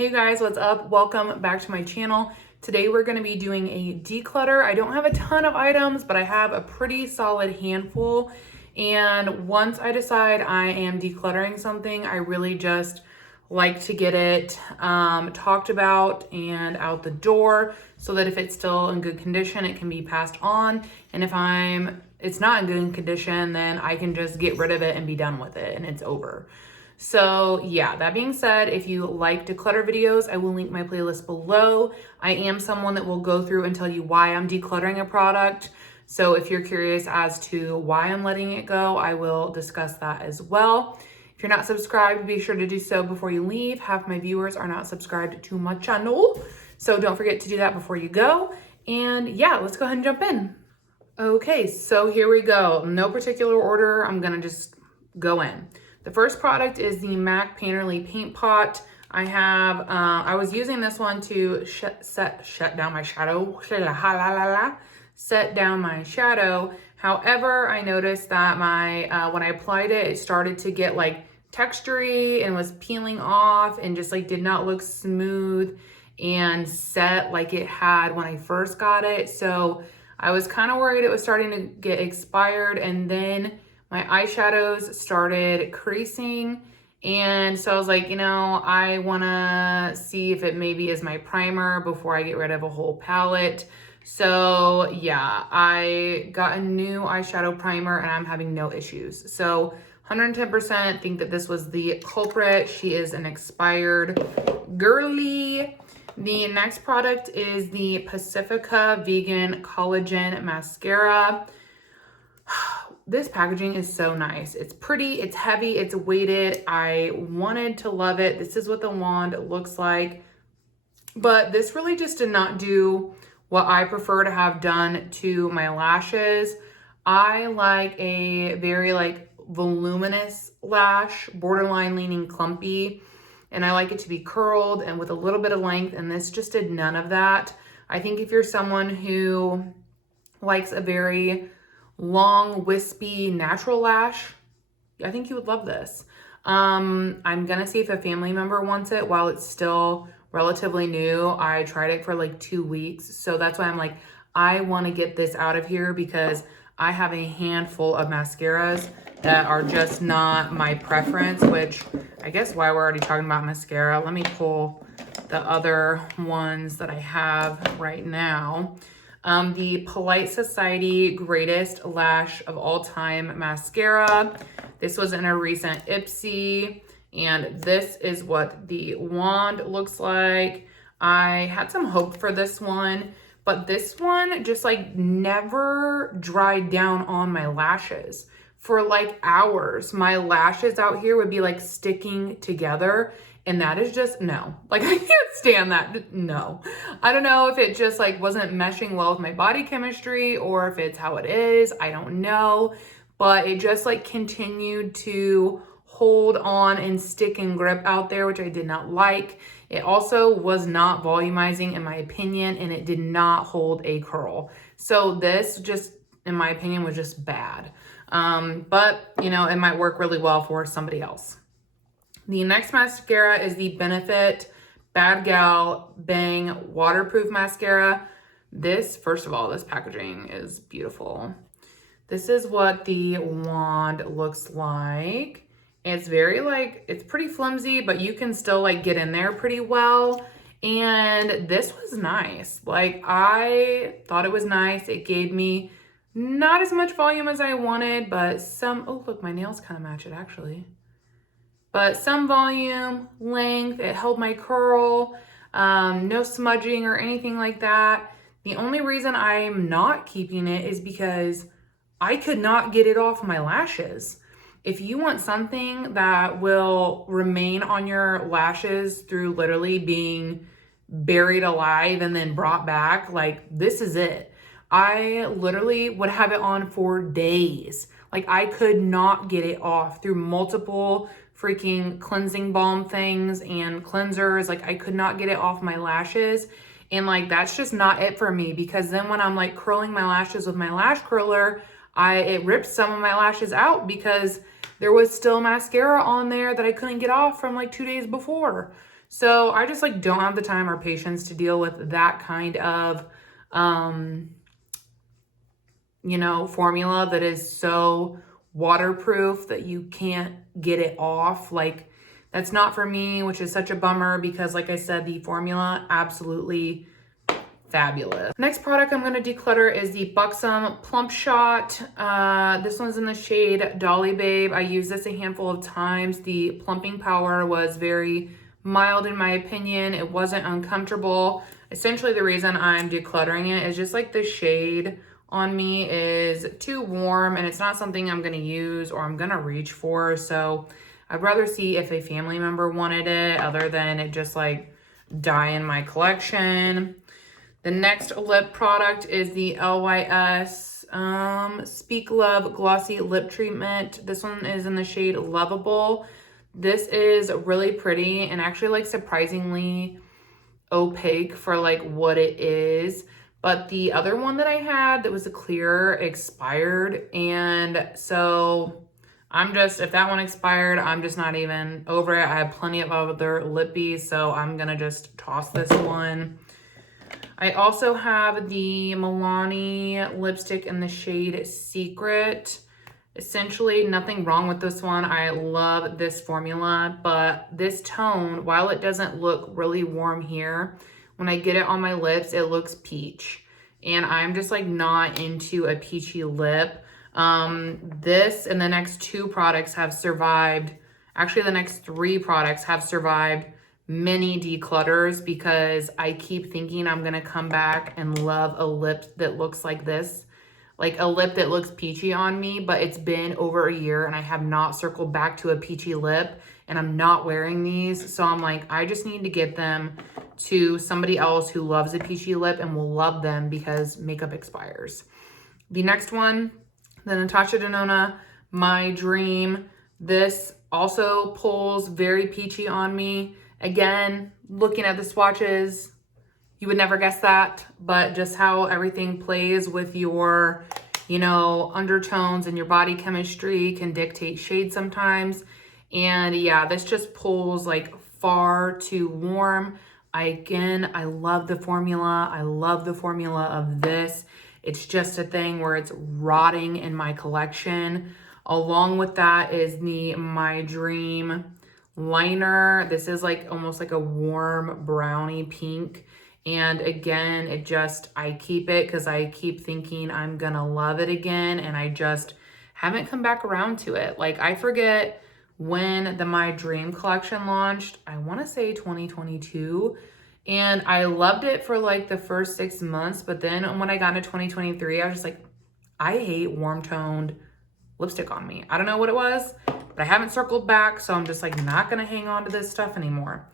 Hey guys, what's up? Welcome back to my channel. Today we're going to be doing a declutter. I don't have a ton of items, but I have a pretty solid handful. And once I decide I am decluttering something, I really just like to get it talked about and out the door so that if it's still in good condition, it can be passed on. And if it's not in good condition, then I can just get rid of it and be done with it and it's over. So yeah, that being said, if you like declutter videos, I will link my playlist below. I am someone that will go through and tell you why I'm decluttering a product. So if you're curious as to why I'm letting it go, I will discuss that as well. If you're not subscribed, be sure to do so before you leave. Half my viewers are not subscribed to my channel, so don't forget to do that before you go. And yeah, let's go ahead and jump in. Okay, so here we go. No particular order, I'm gonna just go in. The first product is the MAC Painterly Paint Pot. I was using this one to set down my shadow. However, I noticed that when I applied it, it started to get like textury and was peeling off and just like did not look smooth and set like it had when I first got it. So I was kind of worried it was starting to get expired, and then my eyeshadows started creasing. And so I was like, I wanna see if it maybe is my primer before I get rid of a whole palette. So yeah, I got a new eyeshadow primer and I'm having no issues. So 110% think that this was the culprit. She is an expired girly. The next product is the Pacifica Vegan Collagen Mascara. This packaging is so nice. It's pretty, it's heavy, it's weighted. I wanted to love it. This is what the wand looks like. But this really just did not do what I prefer to have done to my lashes. I like a very voluminous lash, borderline leaning clumpy. And I like it to be curled and with a little bit of length. And this just did none of that. I think if you're someone who likes a very long, wispy, natural lash, I think you would love this. I'm gonna see if a family member wants it while it's still relatively new. I tried it for like 2 weeks. So that's why I'm like, I wanna get this out of here because I have a handful of mascaras that are just not my preference, which I guess why we're already talking about mascara. Let me pull the other ones that I have right now. The Polite Society Greatest Lash of All Time Mascara. This was in a recent Ipsy, and this is what the wand looks like. I had some hope for this one, but this one just like never dried down on my lashes for like hours. My lashes out here would be like sticking together. And that is just, no, like I can't stand that, no. I don't know if it just like wasn't meshing well with my body chemistry or if it's how it is, I don't know. But it just like continued to hold on and stick and grip out there, which I did not like. It also was not volumizing in my opinion, and it did not hold a curl. So this just, in my opinion, was just bad. But it might work really well for somebody else. The next mascara is the Benefit Bad Gal Bang Waterproof Mascara. This, first of all, this packaging is beautiful. This is what the wand looks like. It's very it's pretty flimsy, but you can still get in there pretty well. And this was nice. I thought it was nice. It gave me not as much volume as I wanted, but some, oh look, my nails kind of match it actually. But some volume, length, it held my curl, no smudging or anything like that. The only reason I'm not keeping it is because I could not get it off my lashes. If you want something that will remain on your lashes through literally being buried alive and then brought back, this is it. I literally would have it on for days. I could not get it off through multiple freaking cleansing balm things and cleansers. I could not get it off my lashes. And that's just not it for me, because then when I'm curling my lashes with my lash curler, it ripped some of my lashes out because there was still mascara on there that I couldn't get off from 2 days before. So I just like don't have the time or patience to deal with that kind of, you know, formula that is so waterproof that you can't get it off. Like, that's not for me, which is such a bummer because like I said, the formula absolutely fabulous. Next product I'm going to declutter is the Buxom Plump Shot. This one's in the shade Dolly Babe. I used this a handful of times. The plumping power was very mild in my opinion. It wasn't uncomfortable. Essentially the reason I'm decluttering it is just like the shade on me is too warm and it's not something I'm going to use or I'm going to reach for. So I'd rather see if a family member wanted it other than it just like die in my collection. The next lip product is the LYS Speak Love Glossy Lip Treatment. This one is in the shade Lovable. This is really pretty and actually like surprisingly opaque for like what it is. But the other one that I had that was a clear expired. And so I'm just, if that one expired, I'm just not even over it. I have plenty of other lippies, so I'm gonna just toss this one. I also have the Milani lipstick in the shade Secret. Essentially nothing wrong with this one. I love this formula, but this tone, while it doesn't look really warm here, when I get it on my lips, it looks peach. And I'm just like not into a peachy lip. This and the next two products have survived. Actually, the next three products have survived many declutters because I keep thinking I'm gonna come back and love a lip that looks like this, like a lip that looks peachy on me, but it's been over a year and I have not circled back to a peachy lip and I'm not wearing these. So I'm like, I just need to get them to somebody else who loves a peachy lip and will love them because makeup expires. The next one, the Natasha Denona My Dream. This also pulls very peachy on me. Again, looking at the swatches, you would never guess that, but just how everything plays with your, you know, undertones and your body chemistry can dictate shade sometimes. And yeah, this just pulls like far too warm. I love the formula. I love the formula of this. It's just a thing where it's rotting in my collection. Along with that is the My Dream liner. This is like almost like a warm brownie pink. And again, I keep it because I keep thinking I'm gonna love it again. And I just haven't come back around to it. Like I forget when the My Dream collection launched. I wanna say 2022. And I loved it for like the first 6 months. But then when I got into 2023, I was just like, I hate warm toned lipstick on me. I don't know what it was, but I haven't circled back. So I'm just like not gonna hang on to this stuff anymore.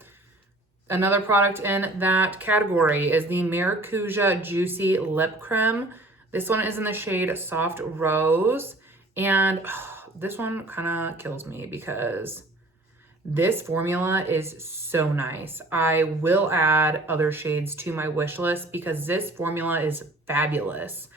Another product in that category is the Maracuja Juicy Lip Creme. This one is in the shade Soft Rose. And this one kind of kills me because this formula is so nice. I will add other shades to my wish list because this formula is fabulous.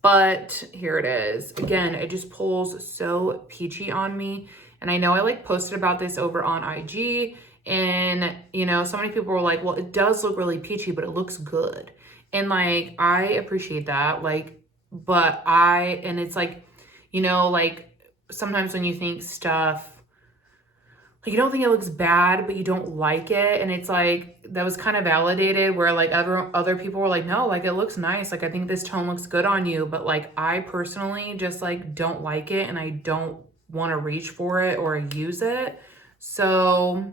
But here it is. Again, it just pulls so peachy on me. And I know I like posted about this over on IG. And, you know, so many people were like, well, it does look really peachy, but it looks good. And like, I appreciate that. Like, and it's like, you know, like sometimes when you think stuff, like you don't think it looks bad, but you don't like it. And it's like, that was kind of validated where like other people were like, no, like it looks nice. Like, I think this tone looks good on you. But like, I personally just like don't like it and I don't want to reach for it or use it. So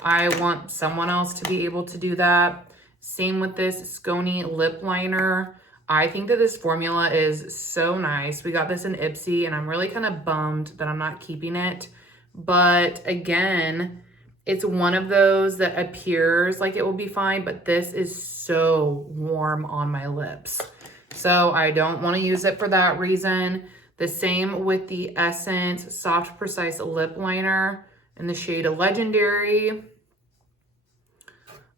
I want someone else to be able to do that. Same with this Scony lip liner. I think that this formula is so nice. We got this in Ipsy and I'm really kind of bummed that I'm not keeping it. But again, it's one of those that appears like it will be fine, but this is so warm on my lips. So I don't want to use it for that reason. The same with the Essence Soft Precise Lip Liner in the shade Legendary.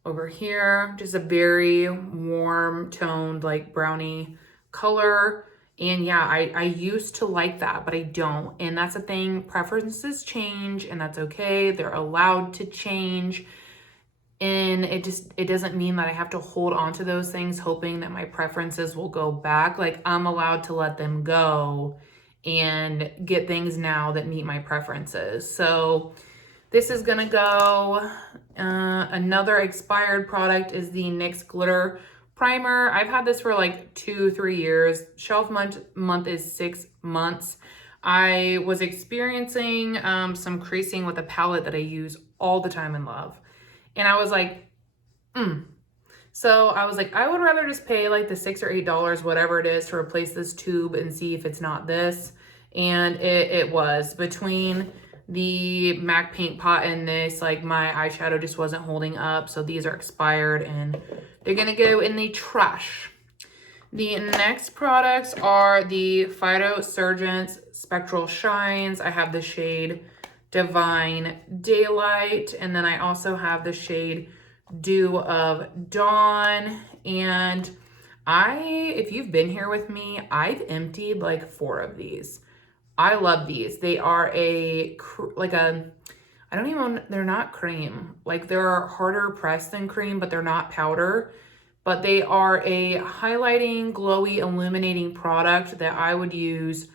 Over here, just a very warm toned like brownie color. And yeah, I used to like that, but I don't. And that's the thing, preferences change and that's okay. They're allowed to change. And it doesn't mean that I have to hold on to those things hoping that my preferences will go back. Like, I'm allowed to let them go and get things now that meet my preferences. So this is gonna go. Another expired product is the NYX Glitter Primer. I've had this for like 2-3 years. Shelf month is 6 months. I was experiencing some creasing with a palette that I use all the time and love. And I was like, So I was like, I would rather just pay like the $6 or $8, whatever it is, to replace this tube and see if it's not this. And it was. Between the MAC paint pot and this, like, my eyeshadow just wasn't holding up. So these are expired and they're gonna go in the trash. The next products are the Phytosurgence Spectral Shines. I have the shade Divine Daylight, and then I also have the shade Dew of Dawn. And if you've been here with me, I've emptied like 4 of these. I love these. They are they're not cream. Like, they're harder pressed than cream, but they're not powder. But they are a highlighting, glowy, illuminating product that I would use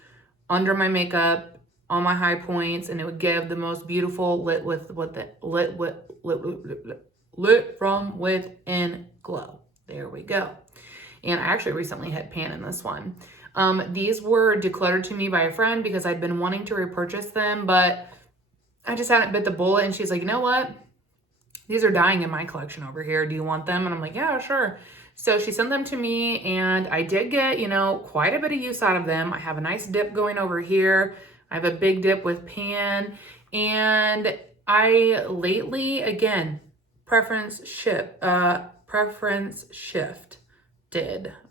under my makeup, on my high points, and it would give the most beautiful lit from within glow. There we go. And I actually recently hit pan in this one. These were decluttered to me by a friend because I'd been wanting to repurchase them, but I just hadn't bit the bullet. And she's like, you know what? These are dying in my collection over here. Do you want them? And I'm like, yeah, sure. So she sent them to me, and I did get, quite a bit of use out of them. I have a nice dip going over here. I have a big dip with pan. And I lately, again, preference shifted.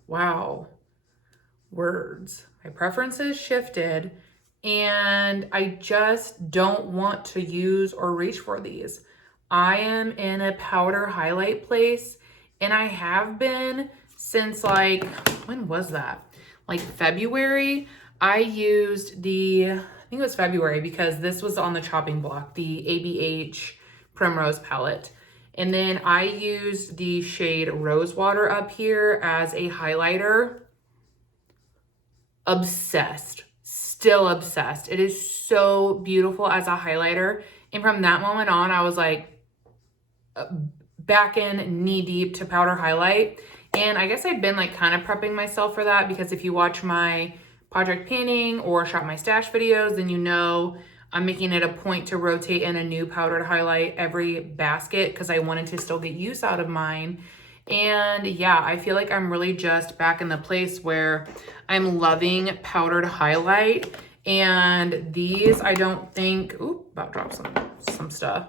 Wow. Words. My preferences shifted, and I just don't want to use or reach for these. I am in a powder highlight place, and I have been since, like, when was that? Like February. I used I think it was February, because this was on the chopping block, the ABH Primrose palette. And then I used the shade Rosewater up here as a highlighter. Obsessed. Still obsessed. It is so beautiful as a highlighter. And from that moment on, I was like, back in knee deep to powder highlight. And I guess I've been like kind of prepping myself for that, because if you watch my project painting or shop my stash videos, then you know I'm making it a point to rotate in a new powdered highlight every basket, because I wanted to still get use out of mine. And yeah, I feel like I'm really just back in the place where I'm loving powdered highlight. And these, I don't think, about to drop some stuff.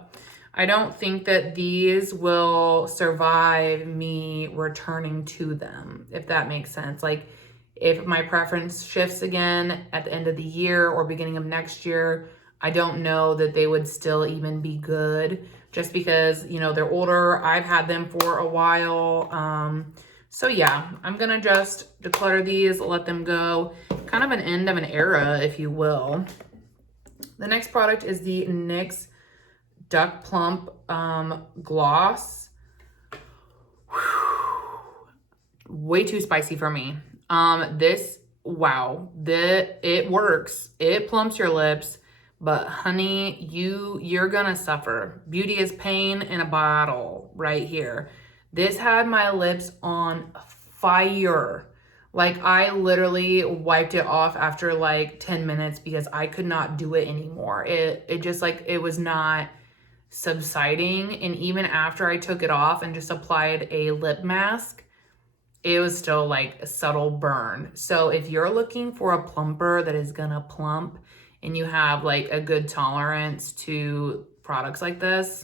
I don't think that these will survive me returning to them, if that makes sense. Like, if my preference shifts again at the end of the year or beginning of next year, I don't know that they would still even be good, just because, they're older. I've had them for a while. So yeah, I'm gonna just declutter these, let them go. Kind of an end of an era, if you will. The next product is the NYX Duck Plump Gloss. Way too spicy for me. It works. It plumps your lips, but honey, you're gonna suffer. Beauty is pain in a bottle right here. This had my lips on fire. Like, I literally wiped it off after like 10 minutes because I could not do it anymore. It just, like, it was not subsiding. And even after I took it off and just applied a lip mask, it was still like a subtle burn. So if you're looking for a plumper that is gonna plump and you have like a good tolerance to products like this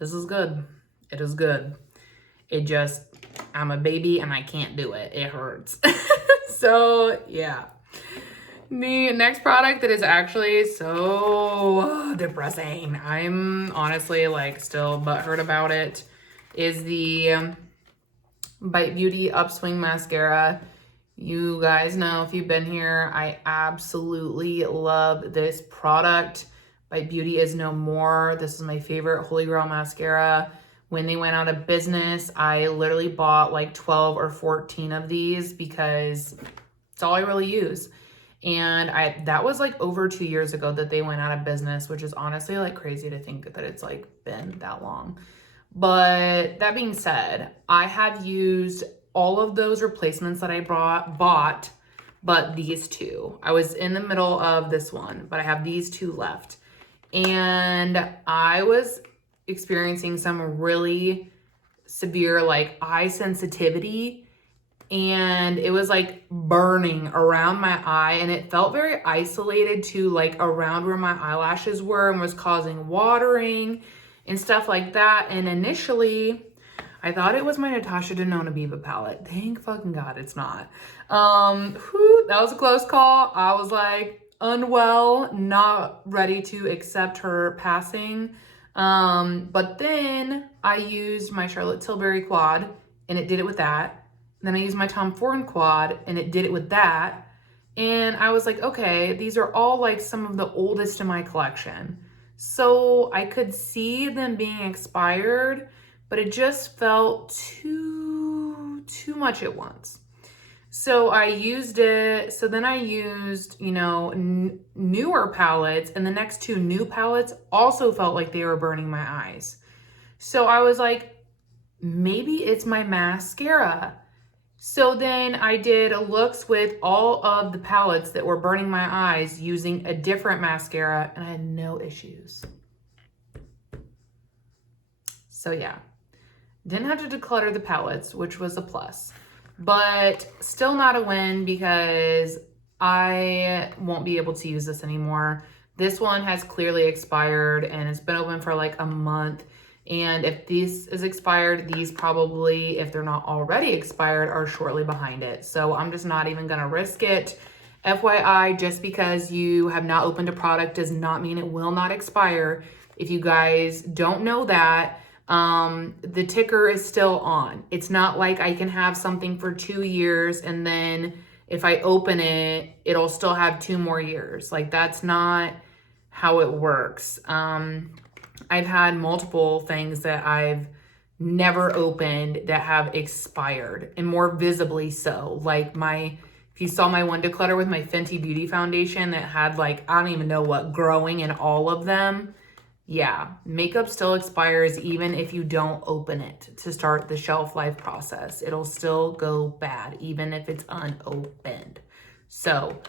is good. It is good. It just, I'm a baby and I can't do it. It hurts. So yeah. The next product that is actually so depressing, I'm honestly like still butthurt about it, is the Bite Beauty Upswing Mascara. You guys know, if you've been here, I absolutely love this product, by Beauty Is No More. This is my favorite Holy Grail mascara. When they went out of business, I literally bought like 12 or 14 of these because it's all I really use. And that was like over 2 years ago that they went out of business, which is honestly like crazy to think that it's like been that long. But that being said, I have used all of those replacements that I bought, but these two. I was in the middle of this one, but I have these two left. And I was experiencing some really severe like eye sensitivity, and it was like burning around my eye, and it felt very isolated to like around where my eyelashes were, and was causing watering and stuff like that. And initially I thought it was my Natasha Denona Biba palette. Thank fucking God it's not. That was a close call. I was like unwell, not ready to accept her passing. But then I used my Charlotte Tilbury quad, and it did it with that. Then I used my Tom Ford quad, and it did it with that. And I was like, okay, these are all like some of the oldest in my collection. So I could see them being expired, but it just felt too much at once. So I used it. So then I used, you know, newer palettes, and the next two new palettes also felt like they were burning my eyes. So I was like, maybe it's my mascara. So then I did looks with all of the palettes that were burning my eyes using a different mascara, and I had no issues. So yeah, didn't have to declutter the palettes, which was a plus, but still not a win because I won't be able to use this anymore. This one has clearly expired, and it's been open for like a month. And if this is expired, these probably, if they're not already expired, are shortly behind it. So I'm just not even gonna risk it. FYI, just because you have not opened a product does not mean it will not expire. If you guys don't know that, the ticker is still on. It's not like I can have something for 2 years and then if I open it, it'll still have 2 more years. Like, that's not how it works. I've had multiple things that I've never opened that have expired, and more visibly so. Like if you saw my one declutter with my Fenty Beauty foundation that had like, I don't even know what, growing in all of them. Yeah, makeup still expires even if you don't open it to start the shelf life process. It'll still go bad even if it's unopened. So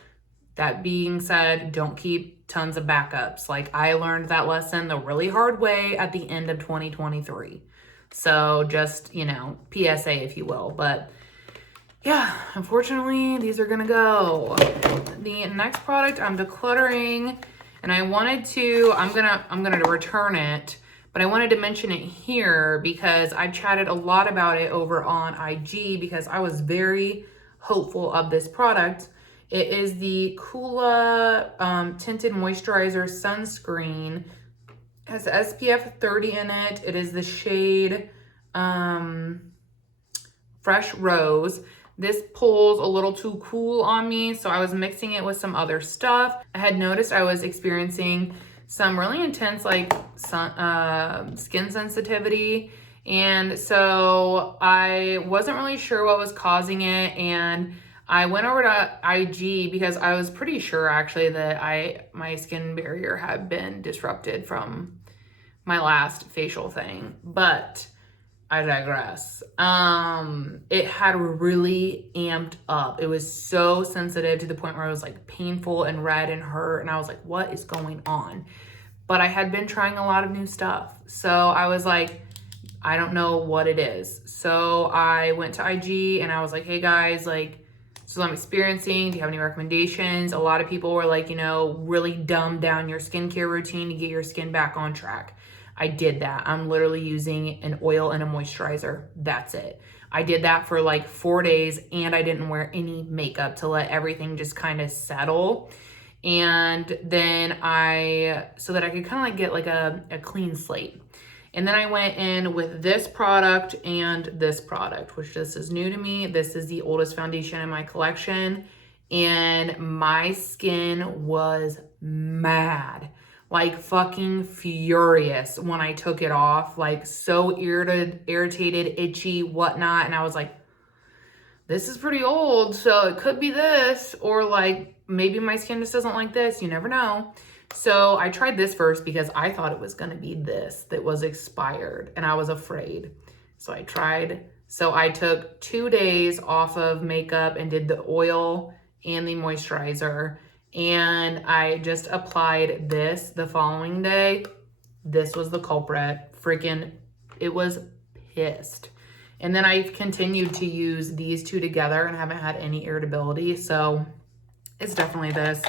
that being said, don't keep tons of backups. Like, I learned that lesson the really hard way at the end of 2023. So just, you know, PSA, if you will. But yeah, unfortunately, these are gonna go. The next product I'm decluttering, and I wanted to, I'm gonna return it, but I wanted to mention it here because I've chatted a lot about it over on IG because I was very hopeful of this product. It is the Kula Tinted Moisturizer Sunscreen. It has SPF 30 in it. It is the shade Fresh Rose. This pulls a little too cool on me, so I was mixing it with some other stuff. I had noticed I was experiencing some really intense like skin sensitivity, and so I wasn't really sure what was causing it, and I went over to IG because I was pretty sure actually that my skin barrier had been disrupted from my last facial thing, but I digress. It had really amped up. It was so sensitive to the point where it was like painful and red and hurt, and I was like, what is going on? But I had been trying a lot of new stuff, so I was like, I don't know what it is. So I went to IG and I was like, hey guys, like, so I'm experiencing, do you have any recommendations? A lot of people were like, you know, really dumb down your skincare routine to get your skin back on track. I did that. I'm literally using an oil and a moisturizer. That's it. I did that for like 4 days, and I didn't wear any makeup to let everything just kind of settle. And then so that I could kind of like get like a clean slate. And then I went in with this product and this product, which this is new to me. This is the oldest foundation in my collection, and my skin was mad. like fucking furious when I took it off, like so irritated, itchy, whatnot. And I was like, this is pretty old, so it could be this, or like maybe my skin just doesn't like this. You never know. So I tried this first because I thought it was gonna be this that was expired and I was afraid. So I tried. So I took 2 days off of makeup and did the oil and the moisturizer. And I just applied this the following day. This was the culprit. Freaking, it was pissed. And then I've continued to use these two together and haven't had any irritability. So it's definitely this.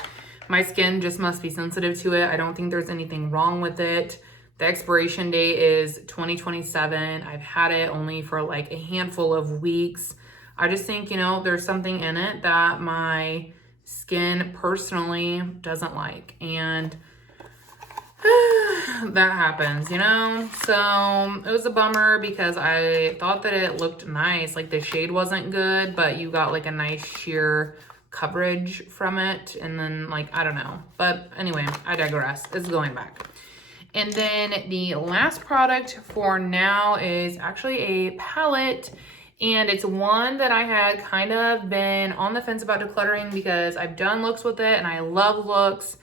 My skin just must be sensitive to it. I don't think there's anything wrong with it. The expiration date is 2027. I've had it only for like a handful of weeks. I just think, you know, there's something in it that my skin personally doesn't like. And that happens, you know? So it was a bummer because I thought that it looked nice. Like the shade wasn't good, but you got like a nice sheer coverage from it. And then like, I don't know. But anyway, I digress. It's going back. And then the last product for now is actually a palette. And it's one that I had kind of been on the fence about decluttering because I've done looks with it and I love looks.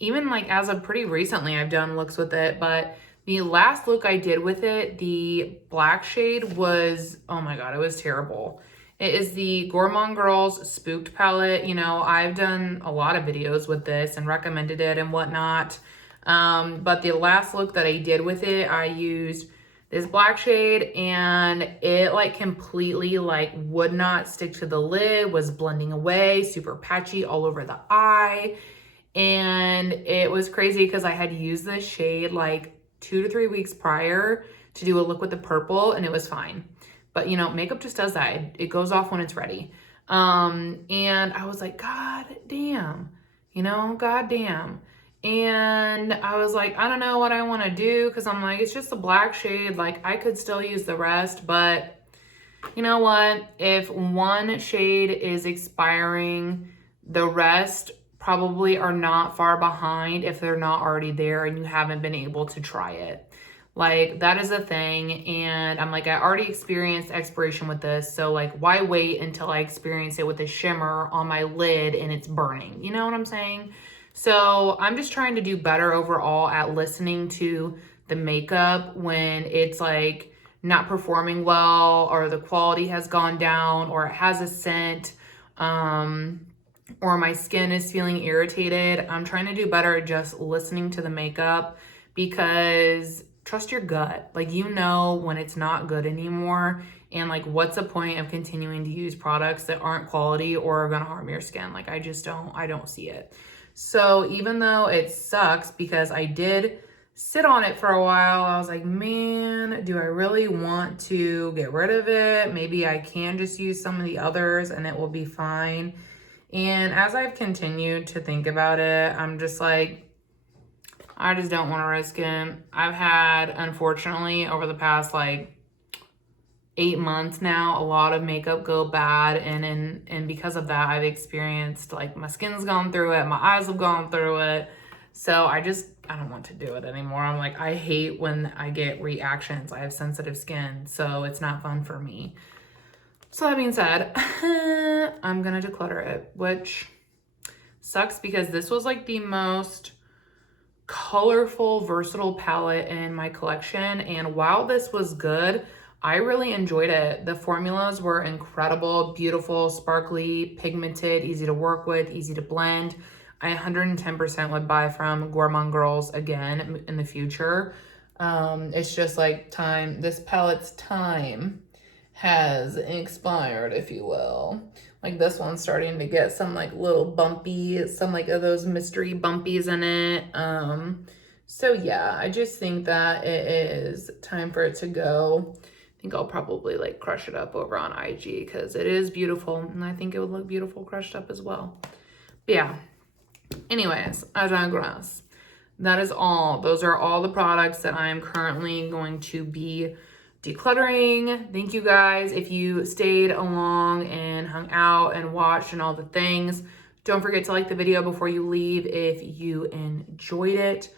Even like as of pretty recently, I've done looks with it, but the last look I did with it, the black shade was, oh my God, it was terrible. It is the Gourmand Girls Spooked palette. You know, I've done a lot of videos with this and recommended it and whatnot. But the last look that I did with it, I used this black shade and it like completely like would not stick to the lid, was blending away, super patchy all over the eye. And it was crazy because I had used this shade like 2 to 3 weeks prior to do a look with the purple and it was fine. But you know, makeup just does that. It goes off when it's ready. And I was like, God damn, you know, God damn. And I was like, I don't know what I want to do because I'm like, it's just a black shade. Like I could still use the rest, but you know what? If one shade is expiring, the rest probably are not far behind if they're not already there and you haven't been able to try it. Like that is a thing. And I'm like, I already experienced expiration with this. So like, why wait until I experience it with a shimmer on my lid and it's burning? You know what I'm saying? So I'm just trying to do better overall at listening to the makeup when it's like not performing well or the quality has gone down or it has a scent, or my skin is feeling irritated. I'm trying to do better at just listening to the makeup because trust your gut. Like, you know when it's not good anymore and like what's the point of continuing to use products that aren't quality or are gonna harm your skin? Like I don't see it. So even though it sucks because I did sit on it for a while, I was like, man, do I really want to get rid of it? Maybe I can just use some of the others and it will be fine. And as I've continued to think about it, I'm just like, I just don't want to risk it. I've had, unfortunately, over the past like 8 months now, a lot of makeup go bad. And because of that, I've experienced like my skin's gone through it, my eyes have gone through it. So I don't want to do it anymore. I'm like, I hate when I get reactions. I have sensitive skin, so it's not fun for me. So that being said, I'm gonna declutter it, which sucks because this was like the most colorful, versatile palette in my collection. And while this was good, I really enjoyed it. The formulas were incredible, beautiful, sparkly, pigmented, easy to work with, easy to blend. I 110% would buy from Gourmand Girls again in the future. It's just like time, this palette's time has expired, if you will. Like this one's starting to get some like little bumpy, some like of those mystery bumpies in it. So yeah, I just think that it is time for it to go. I think I'll probably like crush it up over on IG because it is beautiful and I think it would look beautiful crushed up as well. But yeah, anyways, I digress. That is all. Those are all the products that I am currently going to be decluttering. Thank you guys if you stayed along and hung out and watched and all the things. Don't forget to like the video before you leave if you enjoyed it.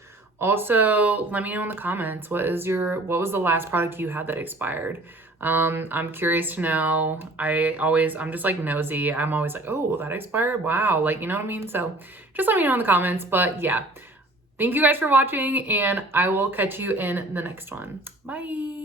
Also, let me know in the comments, what was the last product you had that expired? I'm curious to know. I'm just like nosy. I'm always like, oh, that expired? Wow. Like, you know what I mean? So just let me know in the comments. But yeah, thank you guys for watching, and I will catch you in the next one. Bye.